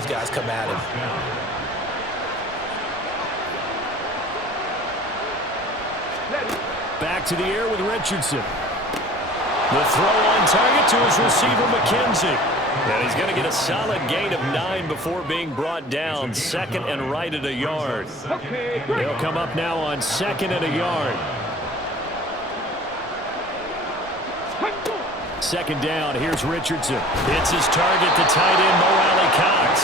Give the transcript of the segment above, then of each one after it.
those guys come at him. Back to the air with Richardson. The throw on target to his receiver, McKenzie. And he's going to get a solid gain of 9 before being brought down. 2nd and right at a yard. They'll come up now on 2nd and a yard. 2nd down, here's Richardson. It's his target, the tight end, Mo Alley-Cox.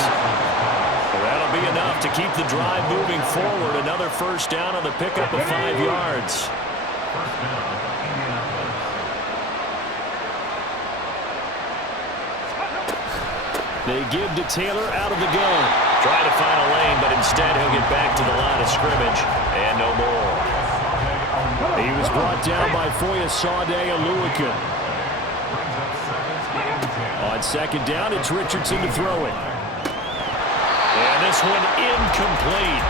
Well, that'll be enough to keep the drive moving forward. Another first down on the pickup of 5 yards. They give to Taylor out of the gun. Try to find a lane, but instead he'll get back to the line of scrimmage. And no more. He was brought down by Foyesade Aluakin. On 2nd down, it's Richardson to throw it. And this one incomplete.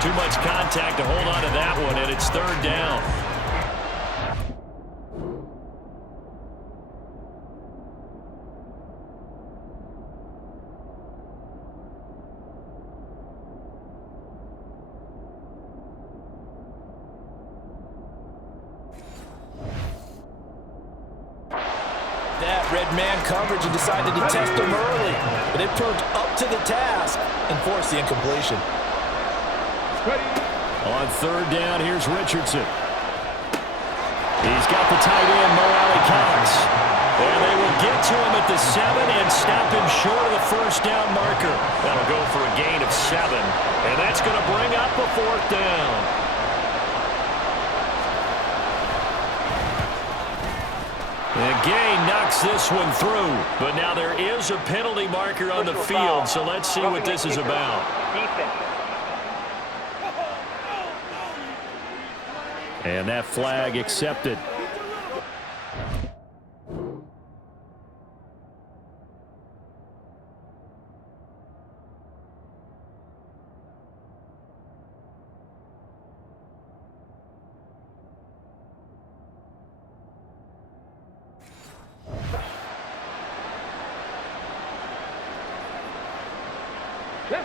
Too much contact to hold on to that one, and it's 3rd down. Red man coverage and decided to test him early, but it proved up to the task and forced the incompletion. On 3rd down, here's Richardson. He's got the tight end, Mo Alley-Cox. And they will get to him at the 7 and stop him short of the first down marker. That'll go for a gain of 7, and that's going to bring up a 4th down. Again, knocks this one through, but now there is a penalty marker on the field, so let's see what this is about. And that flag accepted.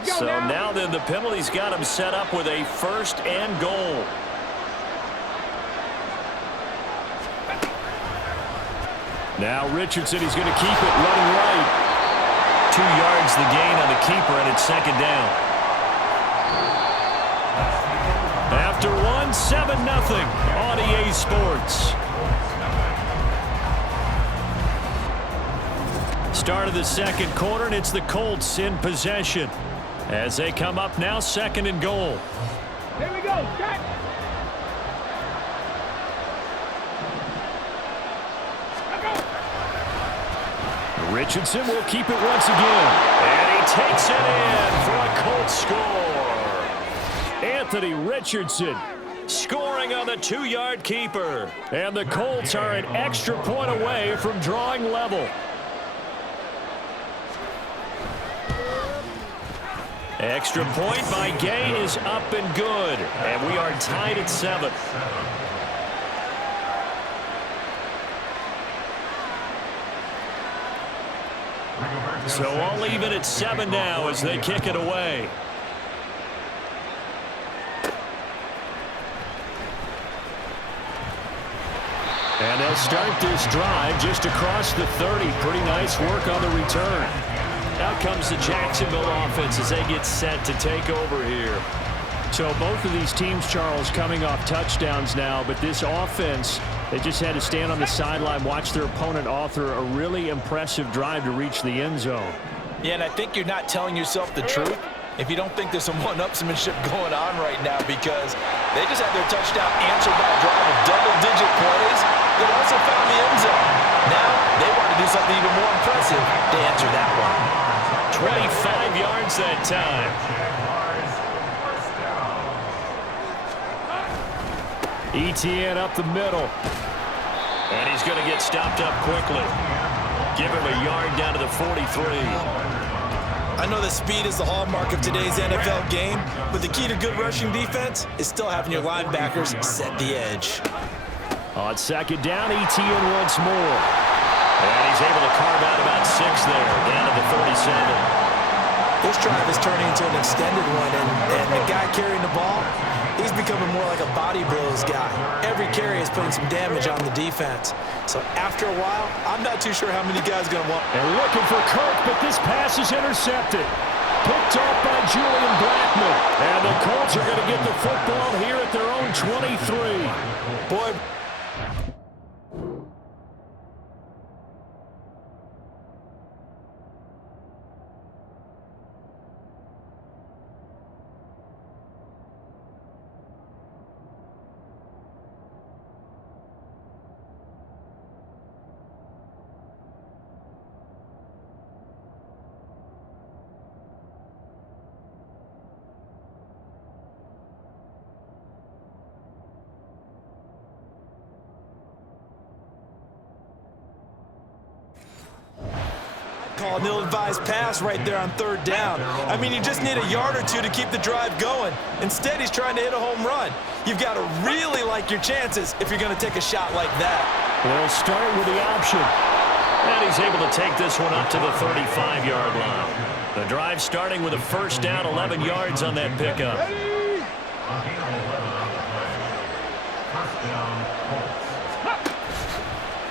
So now then the penalty's got him set up with a 1st and goal. Now Richardson, he's going to keep it running right. 2 yards the gain on the keeper, and it's 2nd down. After 1, 7-0 on EA Sports. Start of the 2nd quarter, and it's the Colts in possession as they come up now 2nd and goal. Here we go, set. Richardson will keep it once again. And he takes it in for a Colts score. Anthony Richardson scoring on the 2-yard keeper. And the Colts are an extra point away from drawing level. Extra point by Gay is up and good. And we are tied at 7. So all even at 7 now as they kick it away. And they'll start this drive just across the 30. Pretty nice work on the return. Out comes the Jacksonville offense as they get set to take over here. So both of these teams, Charles, coming off touchdowns now, but this offense, they just had to stand on the sideline, watch their opponent author a really impressive drive to reach the end zone. Yeah, and I think you're not telling yourself the truth if you don't think there's some one-upsmanship going on right now, because they just had their touchdown answered by a drive of double-digit plays that also found the end zone. Now they want to do something even more impressive to answer that one. 25 yards that time. ETN up the middle. And he's going to get stopped up quickly. Give him a yard down to the 43. I know that speed is the hallmark of today's NFL game, but the key to good rushing defense is still having your linebackers set the edge. On 2nd down, ETN once more. And he's able to carve out about 6 there, down to the 37. This drive is turning into an extended one, and the guy carrying the ball, he's becoming more like a body blows guy. Every carry is putting some damage on the defense. So after a while, I'm not too sure how many guys are going to want. They're looking for Kirk, but this pass is intercepted. Picked off by Julian Blackman. And the Colts are going to get the football here at their own 23. Boy. Call an ill-advised pass right there on third down. I mean, you just need a yard or two to keep the drive going. Instead, he's trying to hit a home run. You've got to really like your chances if you're going to take a shot like that. They'll start with the option. And he's able to take this one up to the 35-yard line. The drive starting with a first down, 11 yards on that pickup.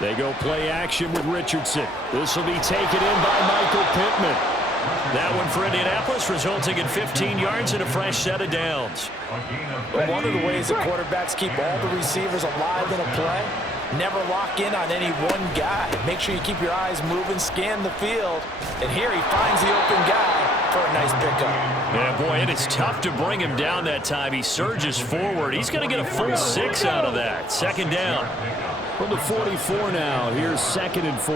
They go play action with Richardson. This will be taken in by Michael Pittman. That one for Indianapolis, resulting in 15 yards and a fresh set of downs. But one of the ways that quarterbacks keep all the receivers alive in a play, never lock in on any one guy. Make sure you keep your eyes moving, scan the field. And here he finds the open guy for a nice pickup. Yeah, boy, it is tough to bring him down that time. He surges forward. He's going to get a full 6 out of that. Second down. From the 44 now, here's 2nd and 4.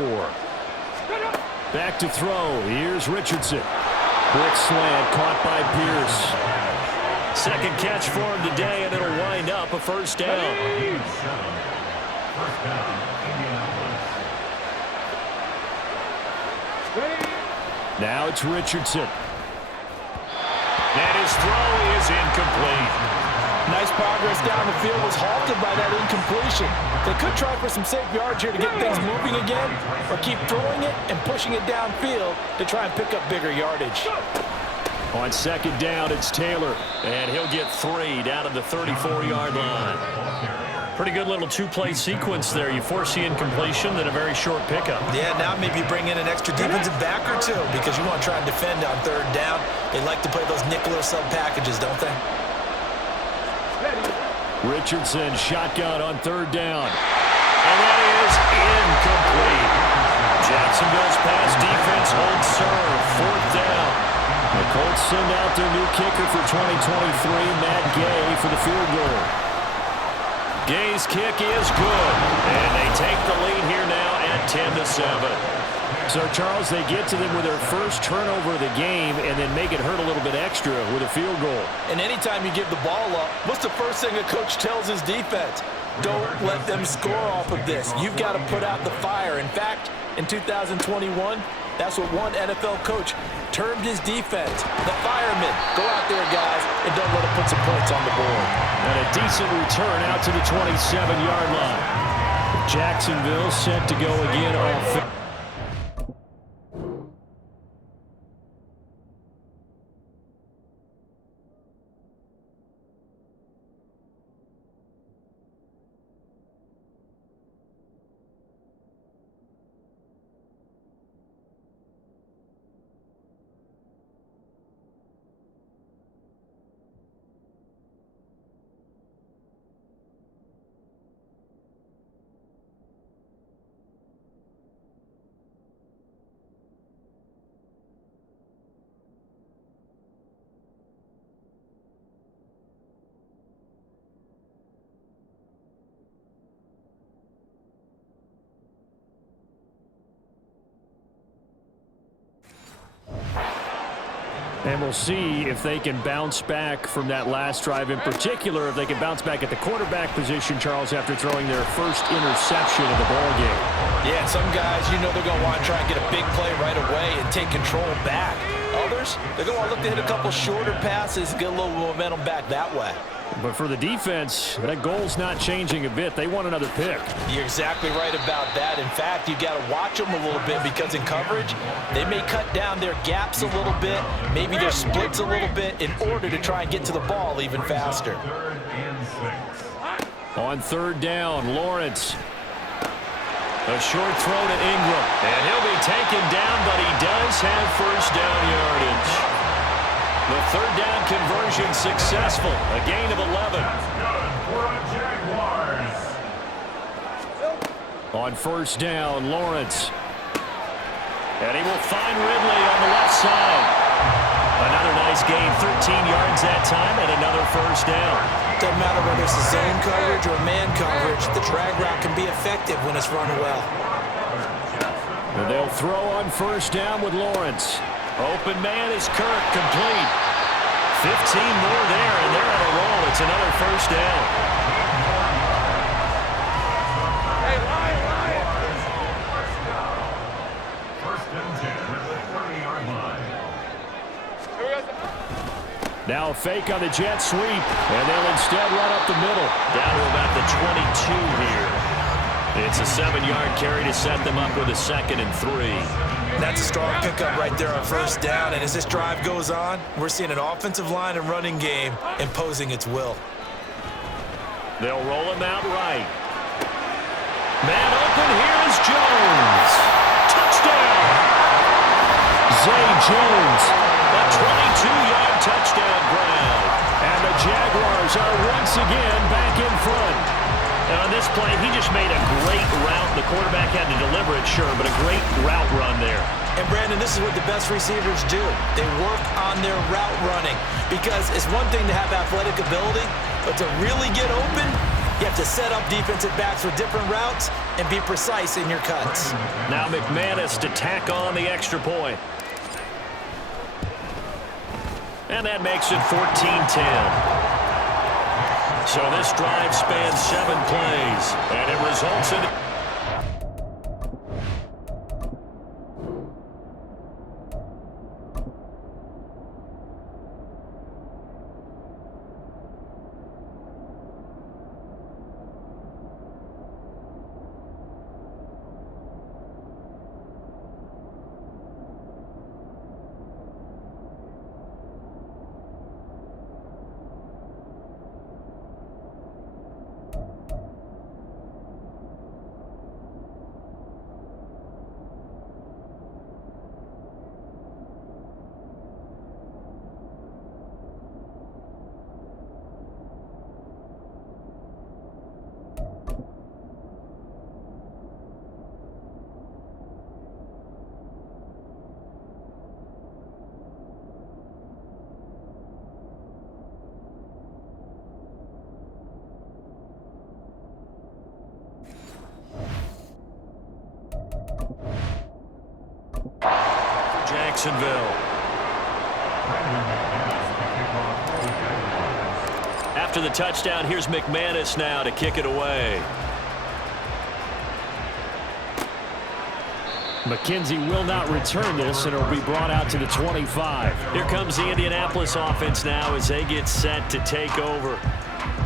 Back to throw. Here's Richardson. Quick slant caught by Pierce. Second catch for him today, and it'll wind up a first down. Now it's Richardson. And his throw is incomplete. Nice progress down the field, was halted by that incompletion. They could try for some safe yards here to get things moving again, or keep throwing it and pushing it downfield to try and pick up bigger yardage. On second down, it's Taylor, and he'll get 3 down at the 34-yard line. Pretty good little two-play sequence there. You force the incompletion, then a very short pickup. Yeah, now maybe bring in an extra defensive back or two because you want to try and defend on third down. They like to play those nickel or sub packages, don't they? Richardson shotgun on third down. And that is incomplete. Jacksonville's pass defense holds serve. Fourth down. The Colts send out their new kicker for 2023, Matt Gay, for the field goal. Gay's kick is good. And they take the lead here now at 10-7. So, Charles, they get to them with their first turnover of the game and then make it hurt a little bit extra with a field goal. And anytime you give the ball up, what's the first thing a coach tells his defense? Don't let them score off of this. You've got to put out the fire. In fact, in 2021, that's what one NFL coach termed his defense. The firemen. Go out there, guys, and don't let them put some points on the board. And a decent return out to the 27-yard line. Jacksonville set to go again off. And we'll see if they can bounce back from that last drive, in particular, if they can bounce back at the quarterback position, Charles, after throwing their first interception of the ballgame. Yeah, some guys, you know they're going to want to try and get a big play right away and take control back. Others, they're going to want to look to hit a couple shorter passes, get a little momentum back that way. But for the defense, that goal's not changing a bit. They want another pick. You're exactly right about that. In fact, you've got to watch them a little bit because in coverage, they may cut down their gaps a little bit, maybe their splits a little bit in order to try and get to the ball even faster. On third down, Lawrence. A short throw to Ingram. And he'll be taken down, but he does have first down yardage. The third down conversion successful. A gain of 11. On first down, Lawrence. And he will find Ridley on the left side. Another nice gain, 13 yards that time, and another first down. Doesn't matter whether it's a zone coverage or man coverage, the drag route can be effective when it's run well. And they'll throw on first down with Lawrence. Open man is Kirk, complete. 15 more there, and they're on a roll. It's another first down. Hey, Ryan. First and 10 at the 30-yard line. Now a fake on the jet sweep, and they'll instead run up the middle. Down to about the 22 here. It's a 7-yard carry to set them up with a 2nd and 3. That's a strong pickup right there on first down, and as this drive goes on, we're seeing an offensive line and running game imposing its will. They'll roll him out right. Man open, here is Jones. Touchdown! Zay Jones, a 22-yard touchdown grab. And the Jaguars are once again back in front. And on this play, he just made a great route. The quarterback had to deliver it, sure, but a great route run there. And, Brandon, this is what the best receivers do. They work on their route running because it's one thing to have athletic ability, but to really get open, you have to set up defensive backs with different routes and be precise in your cuts. Now McManus to tack on the extra point. And that makes it 14-10. So this drive spans 7 plays, and it results in... Jacksonville. After the touchdown, here's McManus now to kick it away. McKenzie will not return this, and it'll be brought out to the 25. Here comes the Indianapolis offense now as they get set to take over.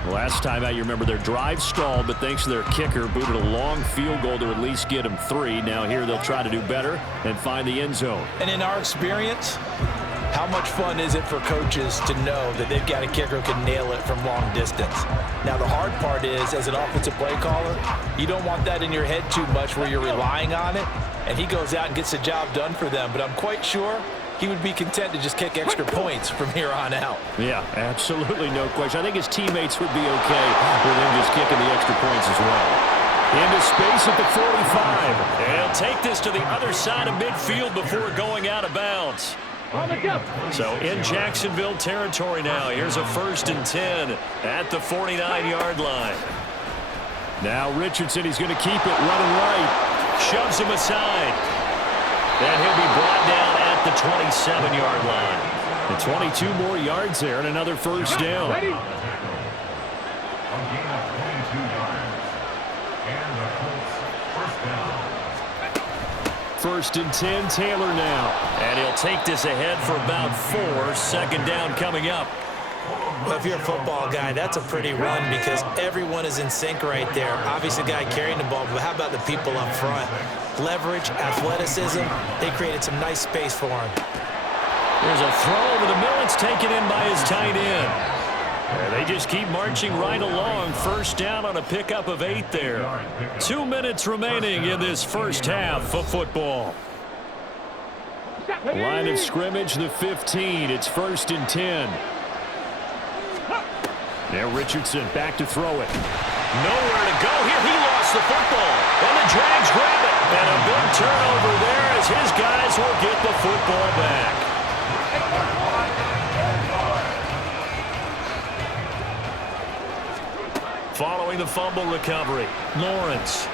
Last time out, you remember their drive stalled, but thanks to their kicker, booted a long field goal to at least get them 3. Now here they'll try to do better and find the end zone. And in our experience, how much fun is it for coaches to know that they've got a kicker who can nail it from long distance? Now, the hard part is, as an offensive play caller, you don't want that in your head too much where you're relying on it, and he goes out and gets the job done for them. But I'm quite sure he would be content to just kick extra points from here on out. Yeah, absolutely no question. I think his teammates would be okay with him just kicking the extra points as well. Into space at the 45. And he'll take this to the other side of midfield before going out of bounds. So in Jacksonville territory now. Here's a 1st and 10 at the 49-yard line. Now Richardson, he's going to keep it running right. Shoves him aside. And he'll be brought down at the 27-yard line. And 22 more yards there and another first down. A gain of 22 yards. And the Colts first down. 1st and 10, Taylor now. And he'll take this ahead for about 4. 2nd down coming up. Well, if you're a football guy, that's a pretty run because everyone is in sync right there. Obviously, the guy carrying the ball, but how about the people up front? Leverage, athleticism, they created some nice space for him. There's a throw over the middle. It's taken in by his tight end. They just keep marching right along. First down on a pickup of 8 there. 2 minutes remaining in this first half of football. Line of scrimmage, the 15. It's 1st and 10. Now Richardson back to throw it. Nowhere to go here. He lost the football. And the Jags grab it. And a big turnover there as his guys will get the football back. Following the fumble recovery, Lawrence.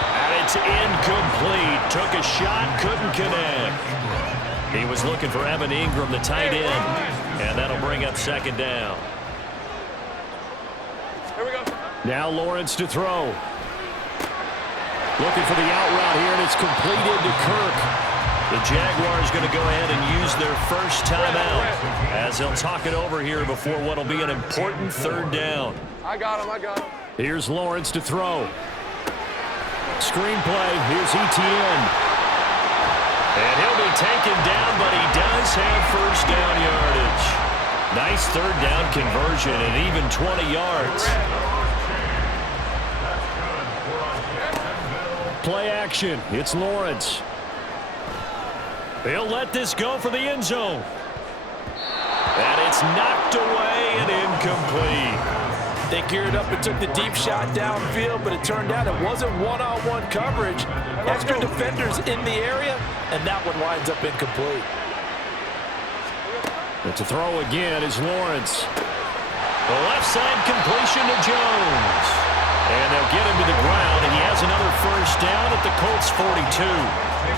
And it's incomplete. Took a shot, couldn't connect. He was looking for Evan Ingram, the tight end. And that'll bring up 2nd down. Here we go. Now Lawrence to throw. Looking for the out route here, and it's completed to Kirk. The Jaguars going to go ahead and use their first timeout as they'll talk it over here before what will be an important 3rd down. I got him. Here's Lawrence to throw. Screenplay. Here's ETN. And he'll be taken down, but he does have first down yardage. Nice 3rd down conversion and even 20 yards. Play action. It's Lawrence. He'll let this go for the end zone. And it's knocked away and incomplete. They geared up and took the deep shot downfield, but it turned out it wasn't one-on-one coverage. Extra defenders in the area, and that one winds up incomplete. But to throw again is Lawrence. The left side completion to Jones. And they'll get him to the ground, and he has another first down at the Colts 42.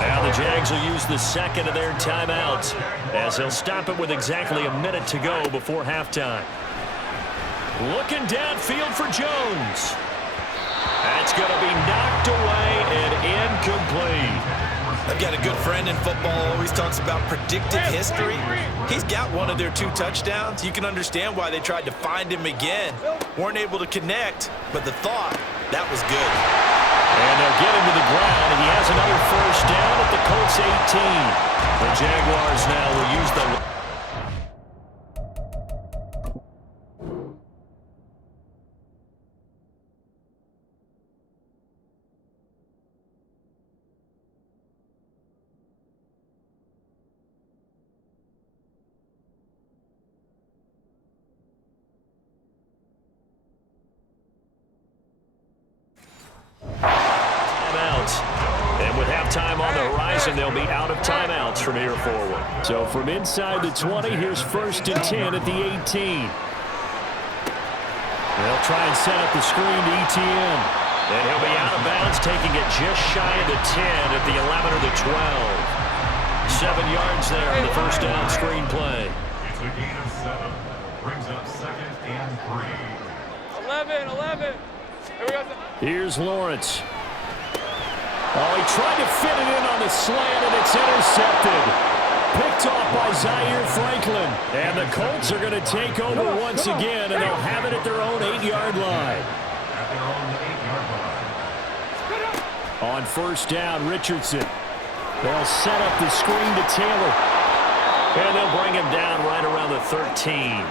Now the Jags will use the 2nd of their timeouts as they'll stop it with exactly a minute to go before halftime. Looking downfield for Jones. That's going to be knocked away and incomplete. I've got a good friend in football, always talks about predictive history. He's got one of their 2 touchdowns. You can understand why they tried to find him again. Weren't able to connect, but the thought, that was good. And they'll get him to the ground, and he has another first down at the Colts 18. The Jaguars now will use the... And with halftime on the horizon, they'll be out of timeouts from here forward. So from inside the 20, here's 1st and 10 at the 18. They'll try and set up the screen to ETN. And he'll be out of bounds, taking it just shy of the 10 at the 11 or the 12. 7 yards there on the first down screen play. It's a gain of 7. Brings up 2nd and 3. 11. Here we go. Here's Lawrence. Oh, he tried to fit it in on the slant, and it's intercepted. Picked off by Zaire Franklin. And the Colts are going to take over once again, and they'll have it at their own 8-yard line. At their own 8-yard line. On first down, Richardson. They'll set up the screen to Taylor. And they'll bring him down right around the 13.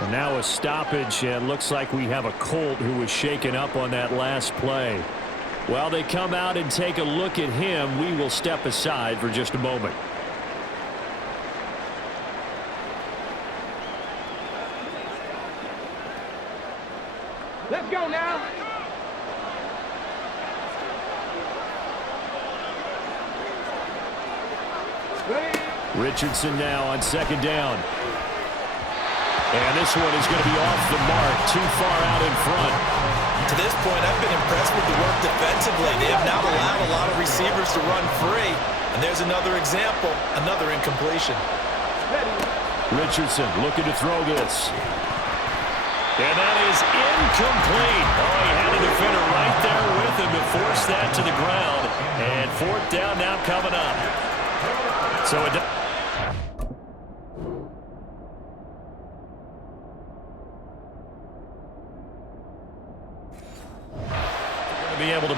And now a stoppage, and looks like we have a Colt who was shaken up on that last play. While they come out and take a look at him, we will step aside for just a moment. Let's go now. Richardson now on 2nd down. And this one is going to be off the mark, too far out in front. To this point, I've been impressed with the work defensively. They have not allowed a lot of receivers to run free. And there's another example, another incompletion. Richardson looking to throw this. And that is incomplete. Oh, he had a defender right there with him to force that to the ground. And 4th down now coming up. So it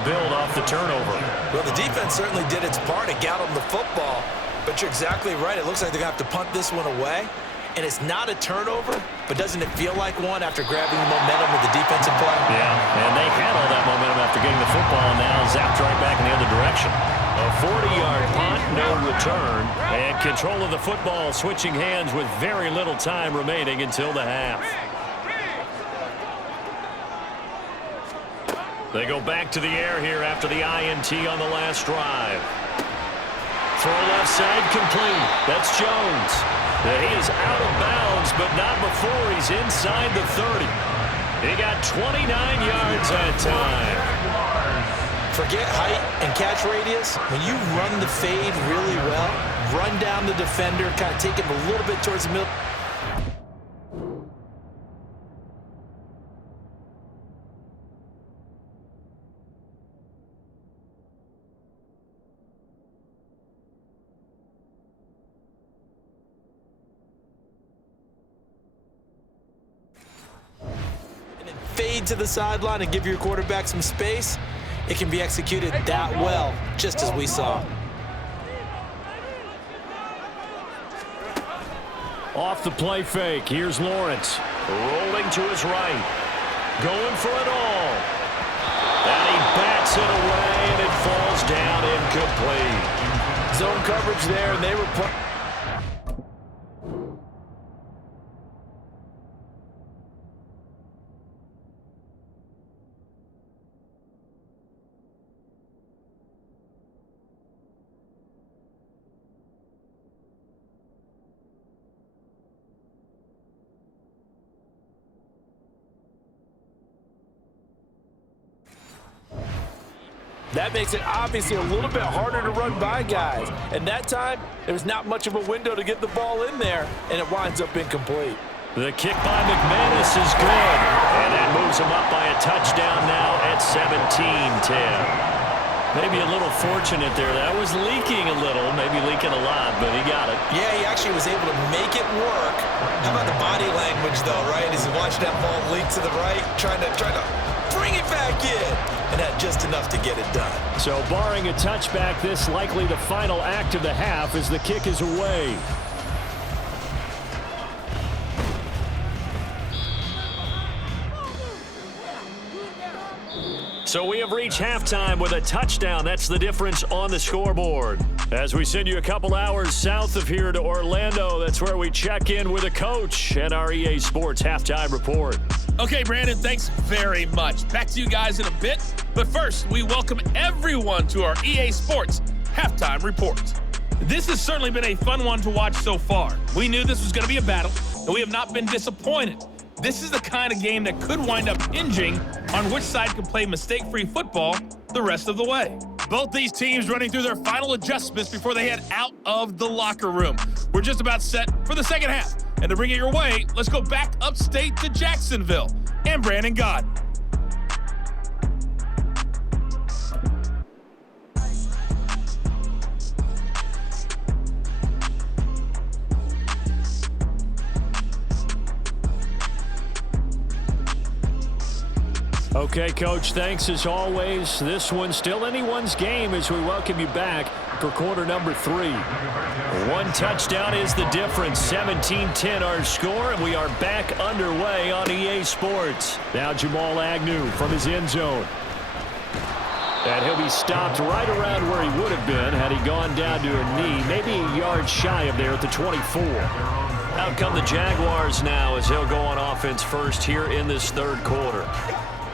build off the turnover. Well, the defense certainly did its part. It got them the football. But you're exactly right. It looks like they're going to have to punt this one away. And it's not a turnover, but doesn't it feel like one after grabbing the momentum with the defensive play? Yeah, and they had all that momentum after getting the football, and now zapped right back in the other direction. A 40-yard punt, no return, and control of the football switching hands with very little time remaining until the half. They go back to the air here after the INT on the last drive. Throw left side complete. That's Jones. He is out of bounds, but not before he's inside the 30. He got 29 yards that time. Forget height and catch radius. When you run the fade really well, run down the defender, kind of take him a little bit towards the middle. Fade to the sideline and give your quarterback some space. It can be executed that well, just as we saw. Off the play fake, here's Lawrence. Rolling to his right. Going for it all. And he bats it away, and it falls down incomplete. Zone coverage there, and they were put. That makes it obviously a little bit harder to run by guys. And that time, there's not much of a window to get the ball in there, and it winds up incomplete. The kick by McManus is good, and that moves him up by a touchdown now at 17-10. Maybe a little fortunate there. That was leaking a little, maybe leaking a lot, but he got it. Yeah, he actually was able to make it work. How about the body language, though, right? As he watched that ball leak to the right, trying to bring it back in, and had just enough to get it done. So barring a touchback, this likely the final act of the half as the kick is away. So we have reached halftime with a touchdown. That's the difference on the scoreboard. As we send you a couple hours south of here to Orlando, that's where we check in with a coach and our EA Sports Halftime Report. Okay, Brandon, thanks very much. Back to you guys in a bit. But first, we welcome everyone to our EA Sports Halftime Report. This has certainly been a fun one to watch so far. We knew this was going to be a battle, and we have not been disappointed. This is the kind of game that could wind up hinging on which side can play mistake-free football the rest of the way. Both these teams running through their final adjustments before they head out of the locker room. We're just about set for the second half. And to bring it your way, let's go back upstate to Jacksonville and Brandon Gott. Okay, Coach, thanks as always. This one's still anyone's game as we welcome you back for quarter number 3. One touchdown is the difference. 17-10 our score, and we are back underway on EA Sports. Now Jamal Agnew from his end zone. And he'll be stopped right around where he would have been had he gone down to a knee, maybe a yard shy of there at the 24. Out come the Jaguars now as he'll go on offense first here in this third quarter.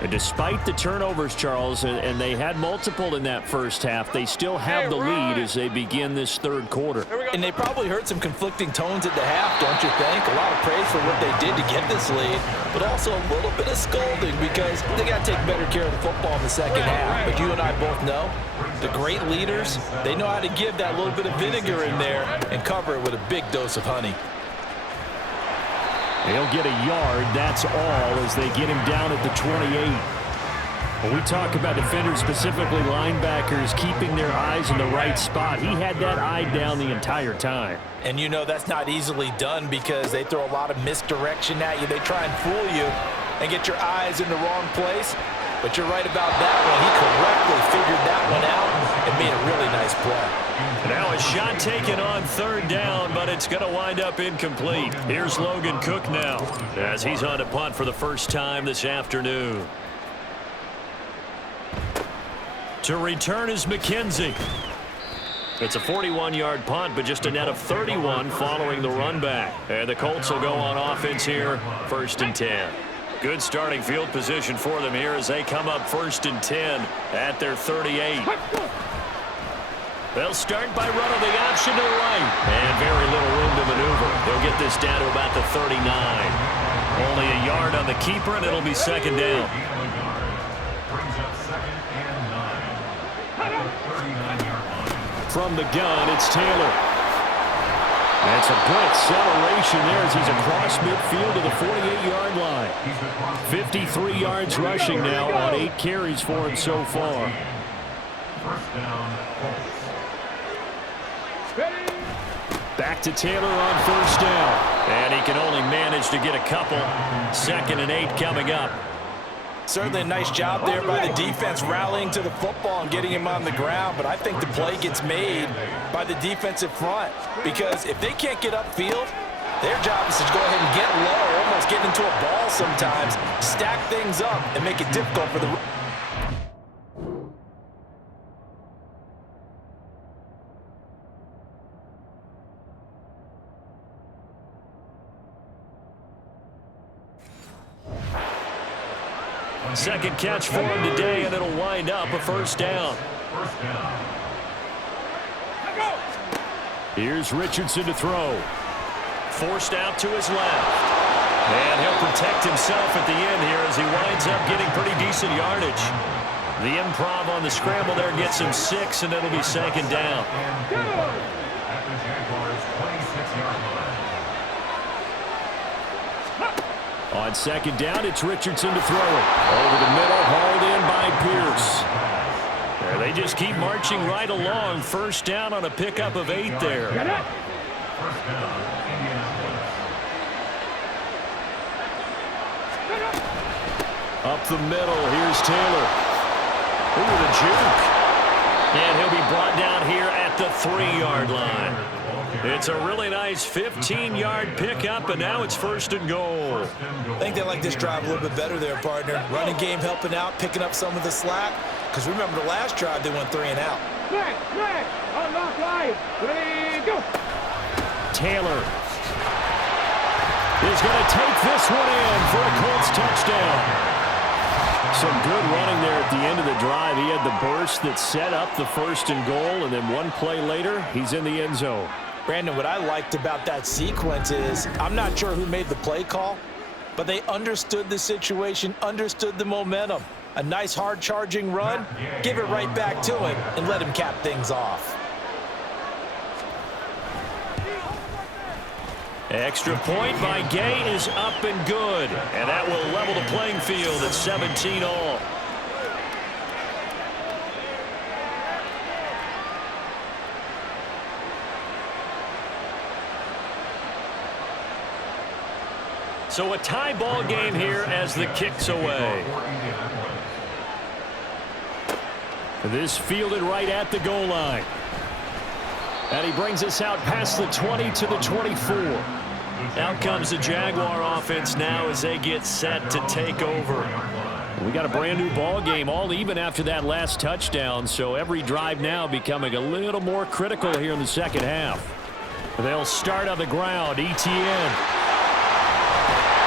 And despite the turnovers, Charles, and they had multiple in that first half, they still have the lead as they begin this third quarter. And they probably heard some conflicting tones at the half, don't you think? A lot of praise for what they did to get this lead, but also a little bit of scolding because they got to take better care of the football in the second half. But you and I both know the great leaders, they know how to give that little bit of vinegar in there and cover it with a big dose of honey. He'll get a yard, that's all, as they get him down at the 28. When we talk about defenders, specifically linebackers, keeping their eyes in the right spot, he had that eye down the entire time. And you know that's not easily done because they throw a lot of misdirection at you. They try and fool you and get your eyes in the wrong place. But you're right about that one. He correctly figured that one out and made a really nice play. Now a shot taken on third down, but it's going to wind up incomplete. Here's Logan Cook now as he's on to punt for the first time this afternoon. To return is McKenzie. It's a 41-yard punt, but just a net of 31 following the run back. And the Colts will go on offense here, 1st and 10. Good starting field position for them here as they come up 1st and 10 at their 38. They'll start by running the option to the right. And very little room to maneuver. They'll get this down to about the 39. Only a yard on the keeper, and it'll be 2nd down. From the gun, it's Taylor. That's a good acceleration there as he's across midfield to the 48-yard line. 53 yards rushing now on 8 carries for him so far. First down, Colts. Back to Taylor on 1st down. And he can only manage to get a couple. 2nd and 8 coming up. Certainly a nice job there by the defense rallying to the football and getting him on the ground, but I think the play gets made by the defensive front because if they can't get upfield, their job is to go ahead and get low, almost get into a ball sometimes, stack things up, and make it difficult for the... Second catch for him today, and it'll wind up a 1st down. First down. Here's Richardson to throw. Forced out to his left. And he'll protect himself at the end here as he winds up getting pretty decent yardage. The improv on the scramble there gets him 6, and it'll be 2nd down. At the Jaguars' 26-yard line. On 2nd down, it's Richardson to throw it. Over the middle, hauled in by Pierce. There, they just keep marching right along. 1st down on a pickup of 8 there. First down, Indianapolis. Up the middle, here's Taylor. Ooh, the juke. And he'll be brought down here at the 3-yard line. It's a really nice 15-yard pickup, and now it's 1st and goal. I think they like this drive a little bit better there, partner. Running game helping out, picking up some of the slack. Because remember the last drive, they went 3 and out. Unlock line. 3, go. Taylor is going to take this one in for a Colts touchdown. Some good running there at the end of the drive. He had the burst that set up the 1st and goal, and then one play later, he's in the end zone. Brandon, what I liked about that sequence is I'm not sure who made the play call, but they understood the situation, understood the momentum. A nice hard-charging run, give it right back to him, and let him cap things off. Extra point by Gay is up and good, and that will level the playing field at 17 all. So a tie ball game here as the kick's away. This fielded right at the goal line. And he brings us out past the 20 to the 24. Out comes the Jaguar offense now as they get set to take over. We got a brand new ball game, all even after that last touchdown, so every drive now becoming a little more critical here in the 2nd half. They'll start on the ground. ETN.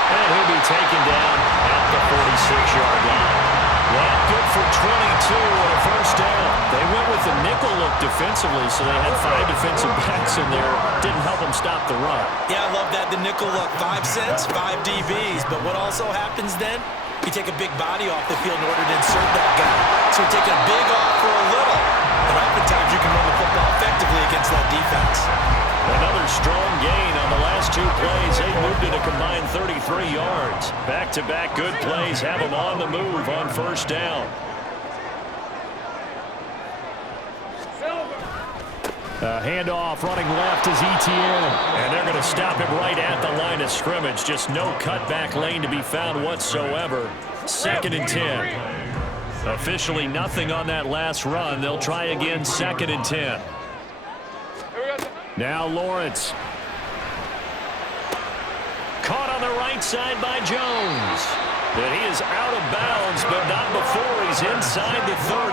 And he'll be taken down at the 46-yard line. That good for 22 and a 1st down. They went with the nickel look defensively, so they had 5 defensive backs in there. Didn't help them stop the run. Yeah, I love that, the nickel look. 5 cents, 5 DBs. But what also happens then, you take a big body off the field in order to insert that guy. So you take a big off for a little. And oftentimes you can run the football effectively against that defense. Another strong gain on the last 2 plays. They moved it a combined 33 yards. Back-to-back good plays have them on the move on 1st down. A handoff running left is ETN. And they're going to stop him right at the line of scrimmage. Just no cutback lane to be found whatsoever. 2nd and 10. Officially nothing on that last run. They'll try again, 2nd and 10. Now Lawrence. Caught on the right side by Jones. But he is out of bounds, but not before he's inside the 30.